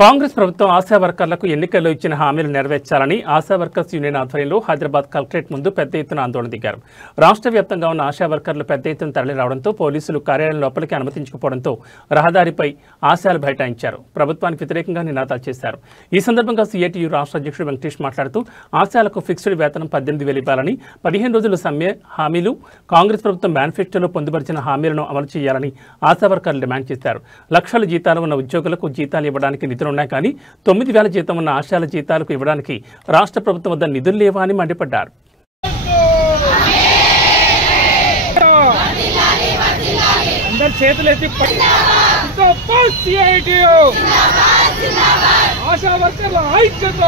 కాంగ్రెస్ ప్రభుత్వం ఆశా వర్కర్లకు ఎన్నికల్లో ఇచ్చిన హామీలు నెరవేర్చాలని ఆశా వర్కర్స్ యూనియన్ ఆధ్వర్యంలో హైదరాబాద్ కలెక్టరేట్ ముందు పెద్ద ఎత్తున ఆందోళన దిగారు. రాష్ట్ర వ్యాప్తంగా ఉన్న ఆశా వర్కర్లు పెద్ద ఎత్తున తరలి రావడంతో పోలీసులు కార్యాలయం లోపలికి అనుమతించకపోవడంతో రహదారిపై ఆశాలు బైఠాయించారు. ప్రభుత్వానికి వ్యతిరేకంగా నినాదాలు చేశారు. ఈ సందర్భంగా సిఐటియు రాష్ట్ర అధ్యక్షుడు వెంకటేష్ మాట్లాడుతూ ఆశాలకు ఫిక్స్డ్ వేతనం 18,000 ఇవ్వాలని, 15 రోజుల సమ్మె హామీలు, కాంగ్రెస్ ప్రభుత్వం మేనిఫెస్టోలో పొందుపరిచిన హామీలను అమలు చేయాలని ఆశా వర్కర్లు డిమాండ్ చేశారు. లక్షల జీతాలు ఉన్న ఉద్యోగులకు జీతాలు ఇవ్వడానికి నిధులు ఉన్నాయి కానీ 9,000 జీతం ఉన్న ఆశాల జీతాలకు ఇవ్వడానికి రాష్ట్ర ప్రభుత్వం వద్ద నిధులు లేవా అని మండిపడ్డారు. ఆశా వర్కర్ల ఐక్యత,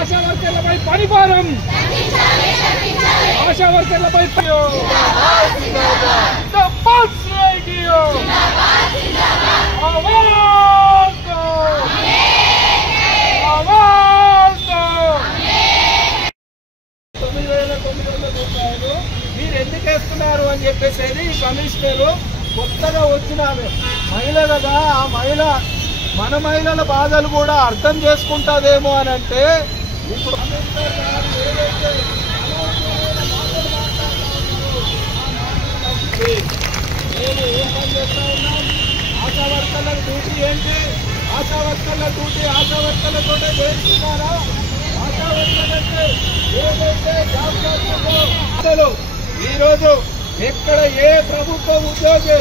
ఆశా వర్కర్లపై పరిపాలన, ఆశా వర్కర్లపై మీరు ఎందుకు వేస్తున్నారు అని చెప్పేసి ఈ కమిషనరు కొత్తగా వచ్చిన మహిళ కదా, ఆ మహిళ మన మహిళల బాధలు కూడా అర్థం చేసుకుంటుందేమో అని అంటే ఇప్పుడు నేను ఏం పని చేస్తా ఉన్నాం. ఆశా వర్కర్ల డ్యూటీ ఏంటి? ఆశా వర్కర్ల డ్యూటీ ఆశా వర్కర్లతో చేస్తున్నారా? ఆశా వర్కర్లంటే ఏదైతే జాబ్ చేస్తుందో ఈరోజు ఎక్కడ ఏ ప్రభుత్వ ఉద్యోగి